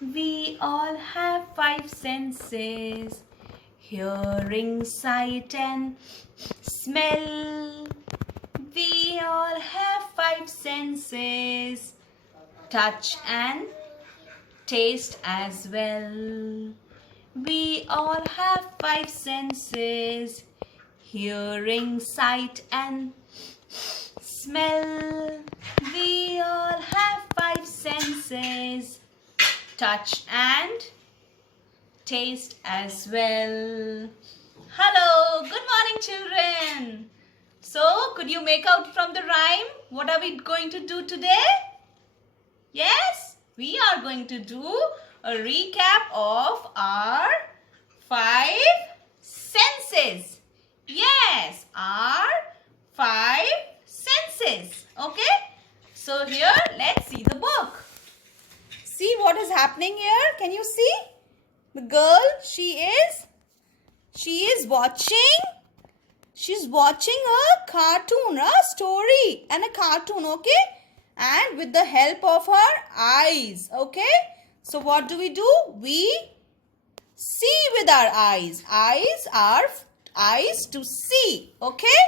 We all have five senses: hearing, sight, and smell. We all have five senses: touch and taste as well. We all have five senses: hearing, sight, and smell. We all have five senses: touch and taste as well. Hello, good morning, children. So, could you make out from the rhyme? What are we going to do today? Yes, we are going to do a recap of our five senses. Yes, our five senses. Okay? So, here, let's see the book. See what is happening here? Can you see? The girl, she's watching a cartoon, a story and a cartoon, okay? And with the help of her eyes, okay? So what do? We see with our eyes. Eyes are eyes to see, okay?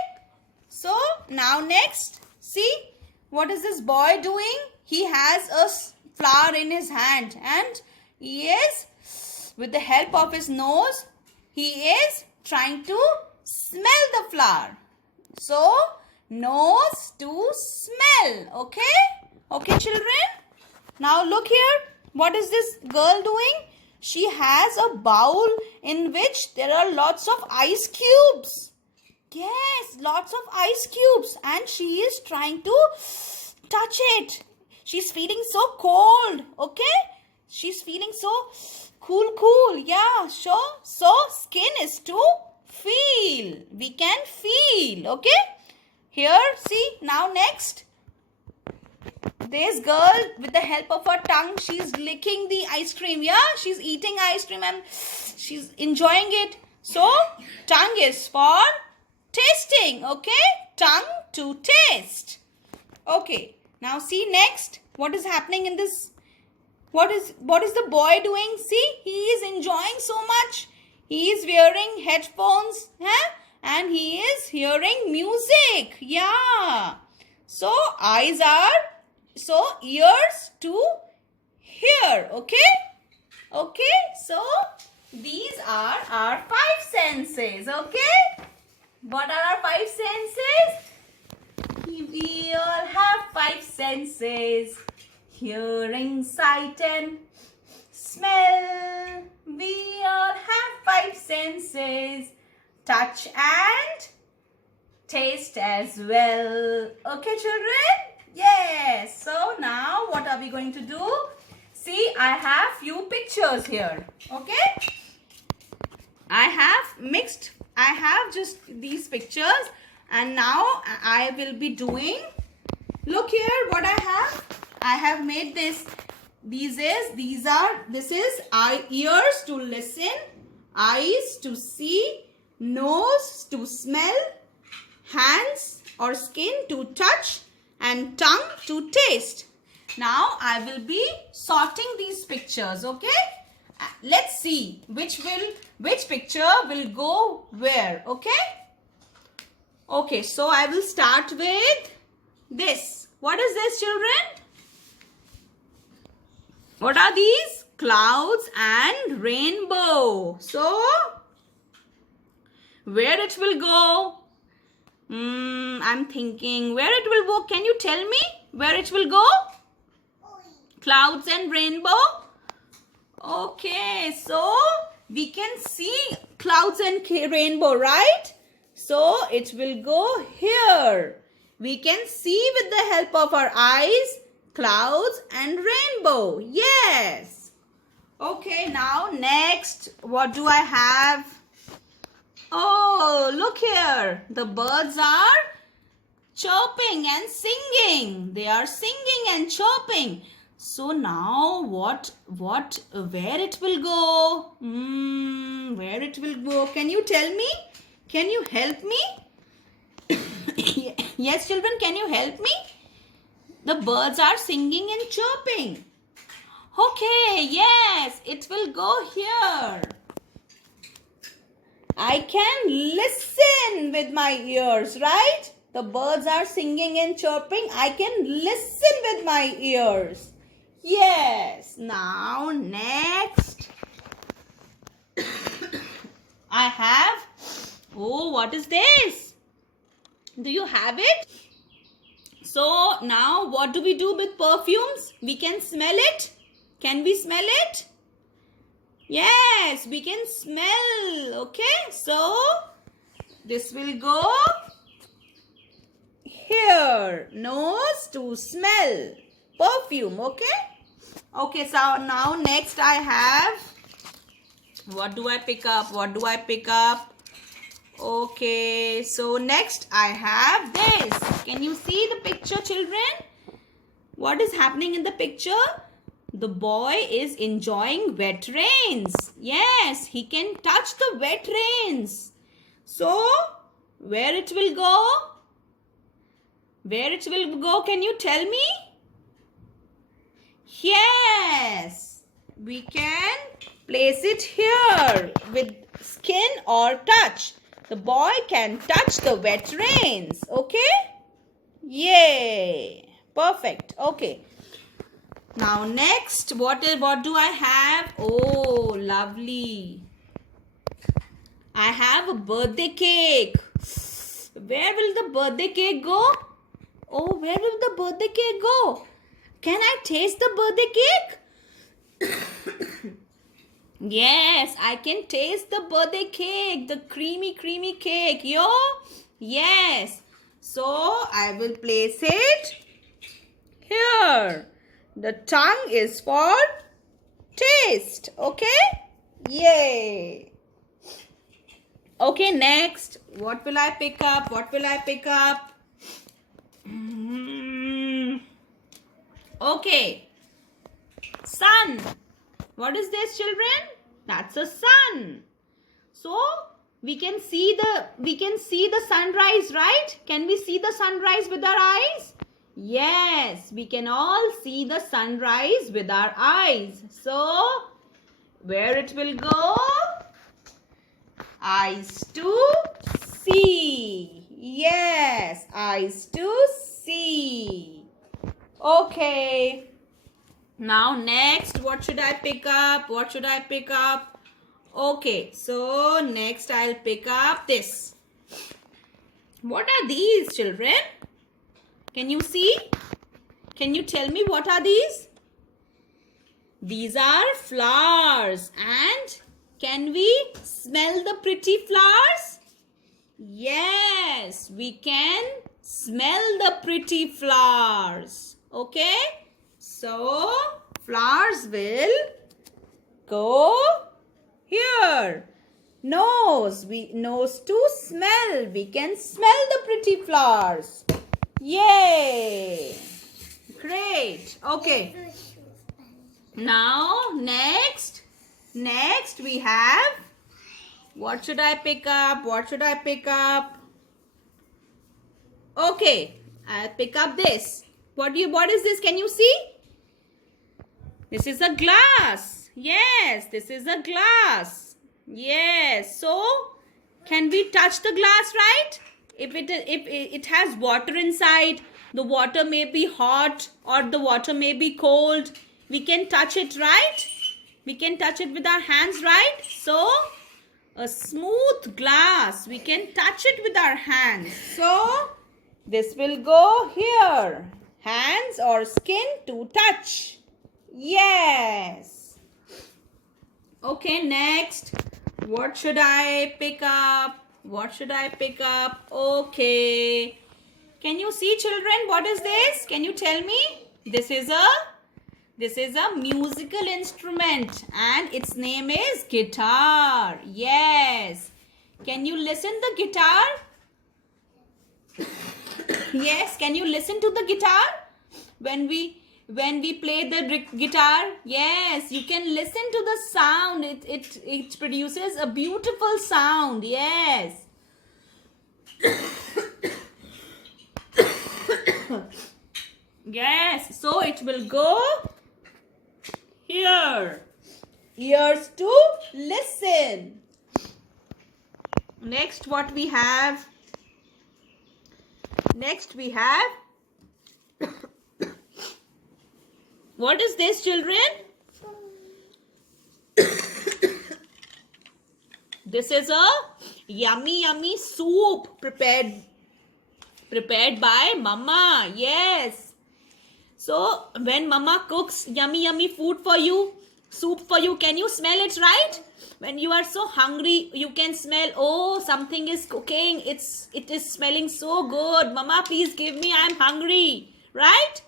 So now next, see what is this boy doing? He has a flower in his hand and he is, with the help of his nose, he is trying to smell the flower. So, nose to smell. Okay? Okay, children? Now look here. What is this girl doing? She has a bowl in which there are lots of ice cubes. Yes, lots of ice cubes. And she is trying to touch it. She's feeling so cold. Okay? She's feeling so cool. Yeah, so skin is to feel. We can feel. Okay? Here, see, now next. This girl, with the help of her tongue, she's licking the ice cream. Yeah, she's eating ice cream and she's enjoying it. So, tongue is for tasting. Okay? Tongue to taste. Okay. Now see next. What is happening in this? What is the boy doing? See, he is enjoying so much. He is wearing headphones, and he is hearing music. Yeah. So ears to hear. Okay. Okay. So these are our five senses. Okay. What are our five senses? We all have five senses: hearing, sight, and smell. We all have five senses: touch and taste as well. Okay, children? Yes. So now what are we going to do? See, I have few pictures here. Okay? I have just these pictures. And now I will be doing, look here what I have. I have made this. This is ears to listen, eyes to see, nose to smell, hands or skin to touch, and tongue to taste. Now I will be sorting these pictures, okay? Let's see which picture will go where, okay? Okay, so I will start with this. What is this, children? What are these? Clouds and rainbow. So, where it will go? I'm thinking where it will go. Can you tell me where it will go? Clouds and rainbow. Okay, so we can see clouds and rainbow, right? So, it will go here. We can see with the help of our eyes, clouds and rainbow. Yes. Okay, now next, what do I have? Oh, look here. The birds are chirping and singing. They are singing and chirping. So, now where it will go? Where it will go? Can you tell me? Can you help me? Yes, children, can you help me? The birds are singing and chirping. Okay, yes, it will go here. I can listen with my ears, right? The birds are singing and chirping. I can listen with my ears. Yes. Now, next, I have. Oh, what is this? Do you have it? So, now what do we do with perfumes? We can smell it. Can we smell it? Yes, we can smell. Okay, so this will go here. Nose to smell. Perfume, okay? Okay, so now next I have. What do I pick up? What do I pick up? Okay, so next I have this. Can you see the picture, children? What is happening in the picture? The boy is enjoying wet rains. Yes, he can touch the wet rains. So, where it will go? Where it will go, can you tell me? Yes, we can place it here with skin or touch. The boy can touch the wet rains. Okay? Yay! Perfect. Okay. Now next, what do I have? Oh, lovely. I have a birthday cake. Where will the birthday cake go? Oh, where will the birthday cake go? Can I taste the birthday cake? Yes, I can taste the birthday cake, the creamy cake. Yo? Yes. So, I will place it here. The tongue is for taste. Okay? Yay. Okay, next. What will I pick up? What will I pick up? Okay. Sun. What is this, children? That's a sun. So, we can see the sunrise, right? Can we see the sunrise with our eyes? Yes, we can all see the sunrise with our eyes. So, where it will go? Eyes to see. Yes, eyes to see. Okay. Now next, what should I pick up? What should I pick up? Okay, so next I'll pick up this. What are these, children? Can you see? Can you tell me what are these? These are flowers. And can we smell the pretty flowers? Yes, we can smell the pretty flowers. Okay? So, flowers will go here. Nose to smell. We can smell the pretty flowers. Yay! Great. Okay. Now, next we have, what should I pick up? What should I pick up? Okay, I'll pick up this. What is this? Can you see? This is a glass. Yes, this is a glass. Yes. So, can we touch the glass, right? If it has water inside, the water may be hot or the water may be cold. We can touch it, right? We can touch it with our hands, right? So, a smooth glass, we can touch it with our hands. So, this will go here. Hands or skin to touch. Yes. Okay, next. What should I pick up? What should I pick up? Okay. Can you see, children? What is this? Can you tell me? This is a musical instrument and its name is guitar. Yes. Can you listen the guitar? Yes. Can you listen to the guitar? When we play the guitar, yes, you can listen to the sound. It produces a beautiful sound. Yes. Yes, so it will go hear. Ears to listen. Next what we have? Next we have what is this, children? This is a yummy soup prepared by mama. Yes. So when mama cooks yummy food for you, soup for you, can you smell it, right? When you are so hungry, you can smell, oh, something is cooking. It is smelling so good. Mama, please give me, I am hungry. Right?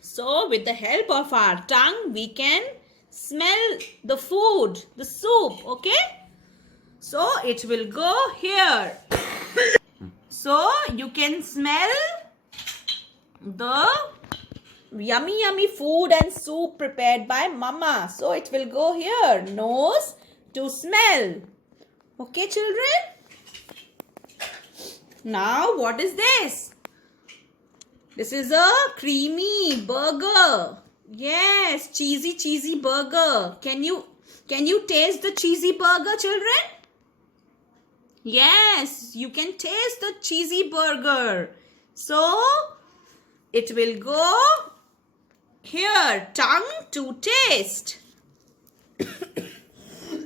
So with the help of our tongue, we can smell the food, the soup. Okay? So it will go here. So you can smell the yummy food and soup prepared by mama. So it will go here. Nose to smell. Okay, children? Now what is this? This is a creamy burger. Yes, cheesy burger. Can you taste the cheesy burger, children? Yes, you can taste the cheesy burger. So it will go here, tongue to taste.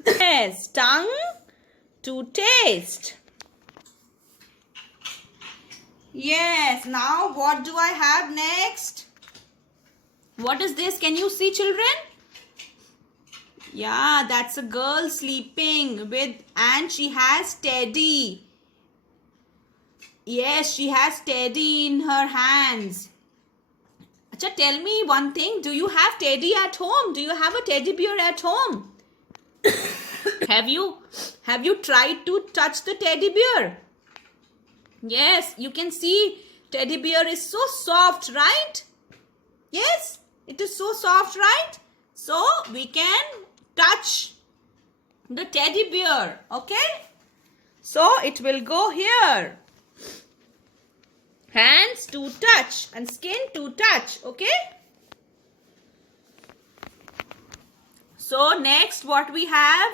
Yes, tongue to taste. Yes, now what do I have next? What is this? Can you see, children? Yeah, that's a girl sleeping and she has teddy. Yes, she has teddy in her hands. Acha, tell me one thing. Do you have teddy at home? Do you have a teddy bear at home? Have you tried to touch the teddy bear? Yes, you can see teddy bear is so soft, right? Yes, it is so soft, right? So we can touch the teddy bear, okay? So it will go here. Hands to touch and skin to touch, okay? So next what we have?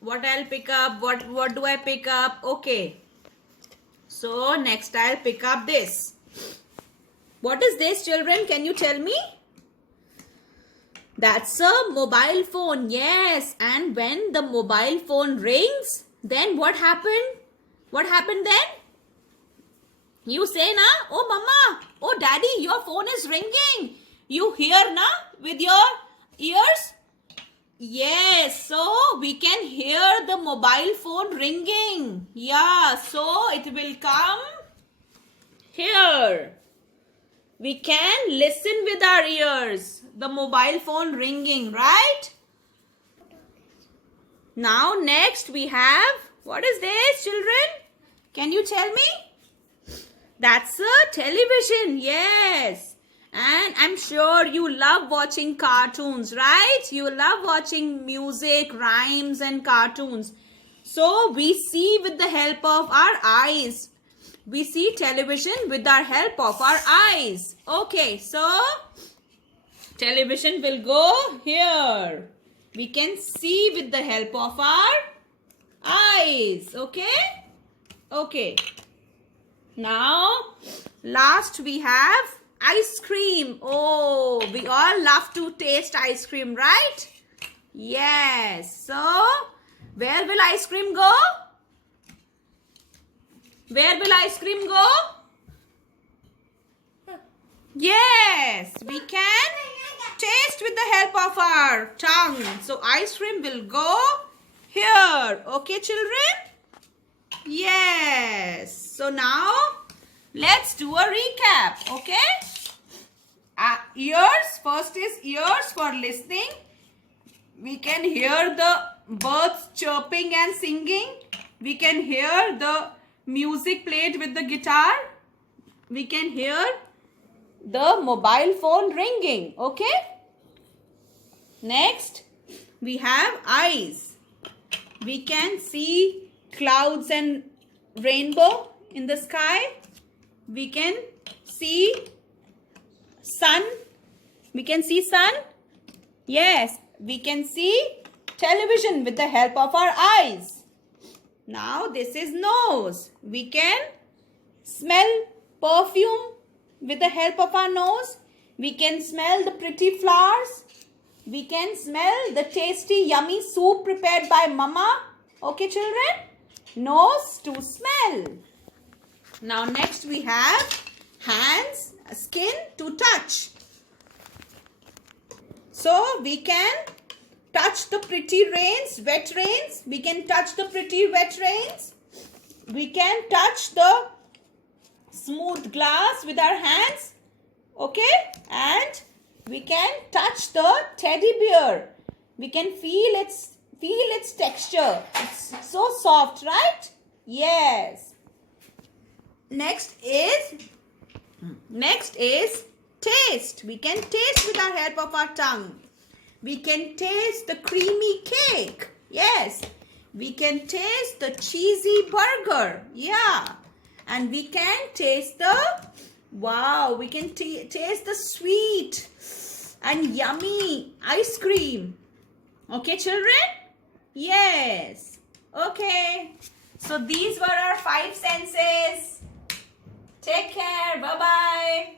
What I'll pick up? What do I pick up? Okay. So next I'll pick up this. What is this, children? Can you tell me? That's a mobile phone. Yes. And when the mobile phone rings, then what happened? What happened then? You say na, oh mama, oh daddy, your phone is ringing. You hear na with your ears? Yes, so we can hear the mobile phone ringing. Yeah, so it will come here. We can listen with our ears. The mobile phone ringing, right? Now next we have, what is this, children? Can you tell me? That's a television, yes. And I'm sure you love watching cartoons, right? You love watching music, rhymes and cartoons. So we see with the help of our eyes. We see television with our help of our eyes. Okay, so television will go here. We can see with the help of our eyes. Okay? Okay. Now, last we have ice cream. Oh, we all love to taste ice cream, right? Yes. So, where will ice cream go? Where will ice cream go? Yes, we can taste with the help of our tongue. So, ice cream will go here. Okay, children? Yes. So, now let's do a recap. Okay? Ears. First is ears for listening. We can hear the birds chirping and singing. We can hear the music played with the guitar. We can hear the mobile phone ringing. Okay? Next, we have eyes. We can see clouds and rainbow in the sky. We can see sun. We can see sun. Yes, we can see television with the help of our eyes. Now this is nose. We can smell perfume with the help of our nose. We can smell the pretty flowers. We can smell the tasty yummy soup prepared by mama. Okay children? Nose to smell. Now next we have hands, skin to touch. So we can touch the pretty rains, wet rains. We can touch the pretty wet rains. We can touch the smooth glass with our hands. Okay? And we can touch the teddy bear. We can feel its texture. It's so soft, right? Yes. Next is taste. We can taste with our help of our tongue. We can taste the creamy cake. Yes. We can taste the cheesy burger. Yeah. And we can taste we can taste the sweet and yummy ice cream. Okay, children? Yes. Okay. So these were our 5 senses. Take care. Bye-bye.